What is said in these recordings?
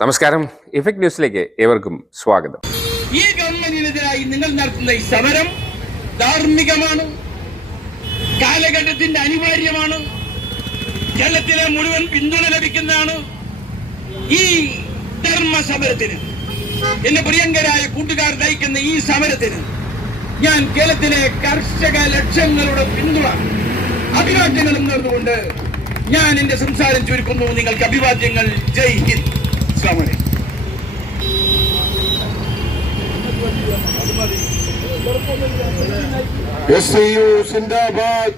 നമസ്കാരം. ഇഫക്ട് ന്യൂസിലേക്ക് ഏവർക്കും സ്വാഗതം. ഈ ഗവൺമെന്റിനെതിരായി നിങ്ങൾ നടത്തുന്ന ഈ സമരം ധാർമ്മികമാണ് കാലഘട്ടത്തിന്റെ അനിവാര്യമാണ് കേരളത്തിലെ മുഴുവൻ പിന്തുണ ലഭിക്കുന്നതാണ് ഈ ധർമ്മ സമരത്തിന് എന്റെ പ്രിയങ്കരായ കൂട്ടുകാർ നയിക്കുന്ന ഈ സമരത്തിന് ഞാൻ കേരളത്തിലെ കർഷക ലക്ഷങ്ങളുടെ പിന്തുണ അഭിവാദ്യങ്ങളും നേർന്നുകൊണ്ട് ഞാൻ എന്റെ സംസാരം ചുരുക്കുന്നു. നിങ്ങൾക്ക് അഭിവാദ്യങ്ങൾ. ജയ് ഹിന്ദ്. അസ്സാം വലൈക്കും എസ് യു സിന്ദാബാദ്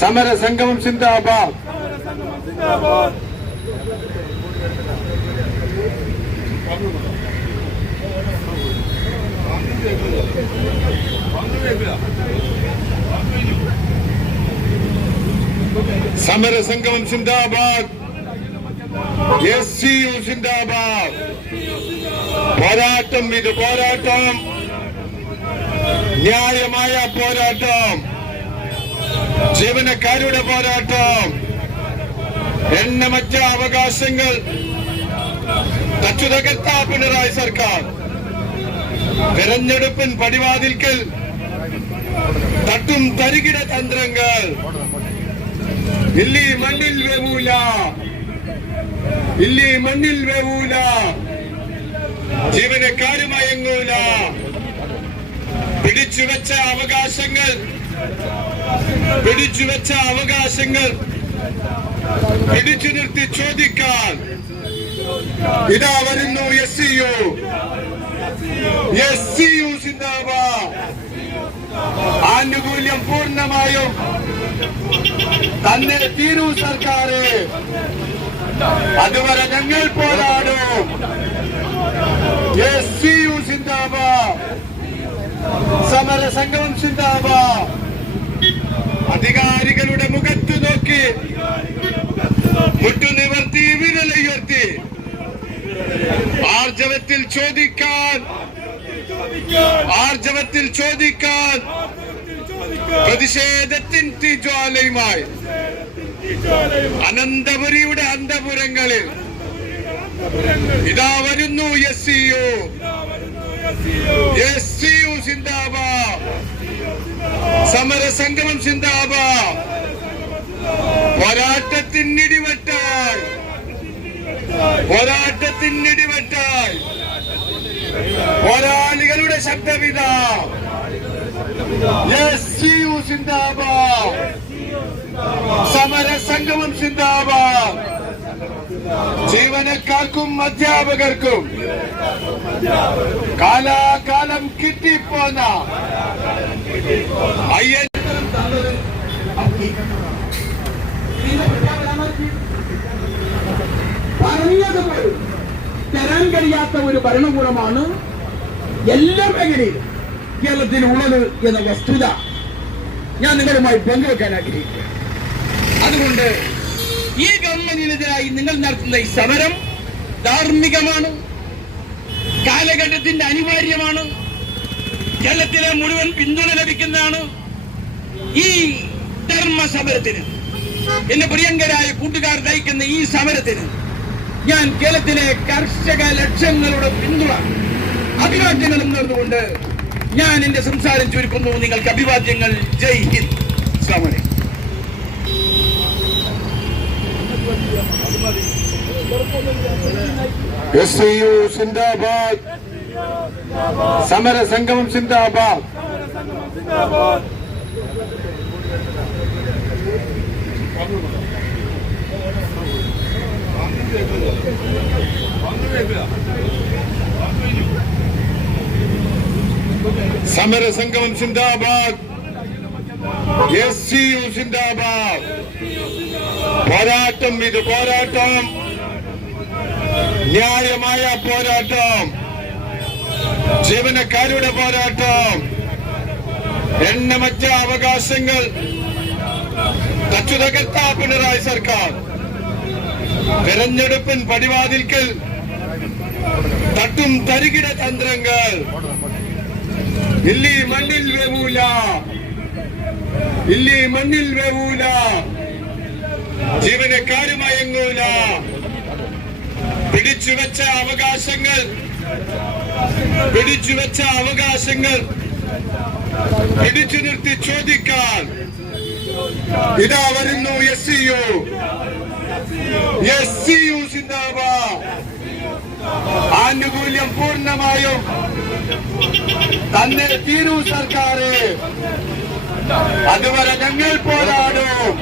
സമര സംഗമം സിന്ദാബാദ് സമര സംഗമം സിന്ദാബാദ് എസ് പോരാട്ടം ഇത് പോരാട്ടം. ന്യായമായ പോരാട്ടം. ജീവനക്കാരുടെ പോരാട്ടം. എണ്ണമറ്റ അവകാശങ്ങൾ. തച്ചുതകർത്ത പിണറായി സർക്കാർ. തെരഞ്ഞെടുപ്പിൻ പടിവാതിൽക്കൽ തട്ടും തരികിട തന്ത്രങ്ങൾ. ഇല്ലി മണ്ണിൽ വേവൂല. ഇല്ലി മണ്ണിൽ വേവൂല. ജീവനക്കാര് മയങ്ങൂല പിടിച്ചുവെച്ച അവകാശങ്ങൾ പിടിച്ചുവെച്ച അവകാശങ്ങൾ പിടിച്ചു നിർത്തി ചോദിക്കാൻ. ഇതാ വരുന്നു S C U. S C U സിന്ദാബാദ്. ആനുകൂല്യം പൂർണമായും തന്നെ തീരൂ സർക്കാര്. അതുവരെ ഞങ്ങൾ പോരാടും. എസ് സി യു സിന്ദാബാദ്. സമര സംഘം സിന്ദാബാദ്. അധികാരികളുടെ മുഖത്ത് നോക്കി. മുട്ടുനിവർത്തി വിരലുയർത്തി. ആർജവത്തിൽ ചോദിക്കാൻ ആർജവത്തിൽ ചോദിക്കാൻ പ്രതിഷേധത്തിൻ തീജ്വാലയുമായി. അനന്തപുരിയുടെ അന്തപുരങ്ങളിൽ ഇതാ വരുന്നു S C U S C U സിന്ദാബാദ്. സമര സംഗമം സിന്ദാബാദ്. പോരാട്ടത്തിനിടിവെട്ടാൽ പോരാട്ടത്തിനിടിവെട്ടായി പോരാളികളുടെ ശബ്ദവിധ എസ് സി യു സിന്ദാബാദ്. സമര സംഗമം സിന്ദാബാദ്. ജീവനക്കാർക്കും അധ്യാപകർക്കും കാലാകാലം കിട്ടിപ്പോന്ന തരാൻ കഴിയാത്ത ഒരു ഭരണകൂടമാണ് എല്ലാ മേഖലയിലും കേരളത്തിൽ ഉള്ളത് എന്ന വസ്തുത ഞാൻ നിങ്ങളുമായി പങ്കുവെക്കാൻ ആഗ്രഹിക്കുക അതുകൊണ്ട് ഈ ഗവൺമെന്റിനെതിരായി നിങ്ങൾ നടത്തുന്ന ഈ സമരം ധാർമ്മികമാണ് കാലഘട്ടത്തിന്റെ അനിവാര്യമാണ് കേരളത്തിലെ മുഴുവൻ പിന്തുണ ലഭിക്കുന്നതാണ് ഈ ധർമ്മ സമരത്തിന് എന്റെ പ്രിയങ്കരായ കൂട്ടുകാർ നയിക്കുന്ന ഈ സമരത്തിന് ഞാൻ കേരളത്തിലെ കർഷക ലക്ഷങ്ങളുടെ പിന്തുണ അഭിവാദ്യങ്ങളും നേർന്നുകൊണ്ട് ഞാൻ എന്റെ സംസാരം ചുരുക്കുന്നു. നിങ്ങൾക്ക് അഭിവാദ്യങ്ങൾ. ജയ് ഹിന്ദ്. അസ്സാം വലൈക്കും എസ് യു സിന്ദാബാദ്. സമര സംഗമം സിന്ദാബാദ്. സമര സംഗമം സിന്ദാബാദ് എസ് സി യു സിന്ദാബാദ് പോരാട്ടം ഇത് പോരാട്ടം. ന്യായമായ പോരാട്ടം. ജീവനക്കാരുടെ പോരാട്ടം. എണ്ണമറ്റ അവകാശങ്ങൾ. തച്ചുതകർത്ത പിണറായി സർക്കാർ. തെരഞ്ഞെടുപ്പിൻ പടിവാതിൽക്കൽ തട്ടും തരികിട തന്ത്രങ്ങൾ. ഇല്ലി മണ്ണിൽ വേവൂല. ഇല്ലി മണ്ണിൽ വേവൂല. ജീവനക്കാര് മയങ്ങൂല പിടിച്ചുവെച്ച അവകാശങ്ങൾ പിടിച്ചുവെച്ച അവകാശങ്ങൾ പിടിച്ചു നിർത്തി ചോദിക്കാൻ. ഇതാ വരുന്നു S C U S C U സിന്ദാബാദ്. ആനുകൂല്യം പൂർണമായും തന്നെ തീരൂ സർക്കാര്. അതുവരെ ഞങ്ങൾ പോരാടും.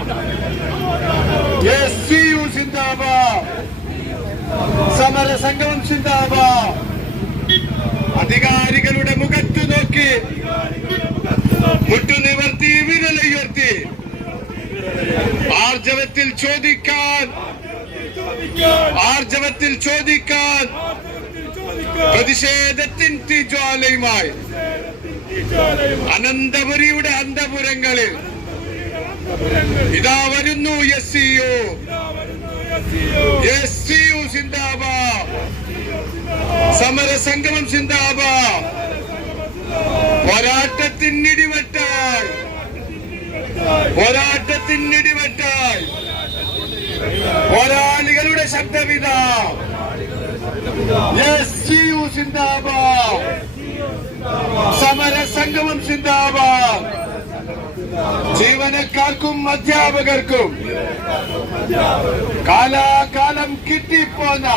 എസ് സി യു സിന്ദാബാദ് സിന്ദാബാദ് അധികാരികളുടെ മുഖത്ത് നോക്കി. മുട്ടു നിവർത്തി വിരലുയർത്തി ആർജവത്തിൽ ചോദിക്കാൻ. ആർജവത്തിൽ ചോദിക്കാൻ. പ്രതിഷേധത്തിൻ തീജ്വാലയുമായി. അനന്തപുരിയുടെ അന്തപുരങ്ങളിൽ. ഇതാ വരുന്നു S C U S C U സിന്ദാബ സമര സംഗമം സിന്ദാബാദ്. പോരാട്ടത്തിനിടിവെട്ടാൽ പോരാട്ടത്തിനിടിവെട്ടാൽ പോരാളികളുടെ ശബ്ദവിധ എസ് സി യു സിന്ദാബ സമര സംഗമം സിന്ദാബാദ്. ജീവനക്കാർക്കും അധ്യാപകർക്കും കാലാകാലം കിട്ടിപ്പോന്ന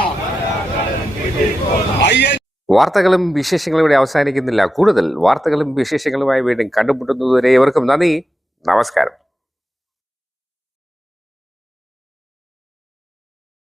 വാർത്തകളും വിശേഷങ്ങളും ഇവിടെ അവസാനിക്കുന്നില്ല. കൂടുതൽ വാർത്തകളും വിശേഷങ്ങളുമായി വീണ്ടും കണ്ടുമുട്ടുന്നതുവരെ ഏവർക്കും നന്ദി. നമസ്കാരം.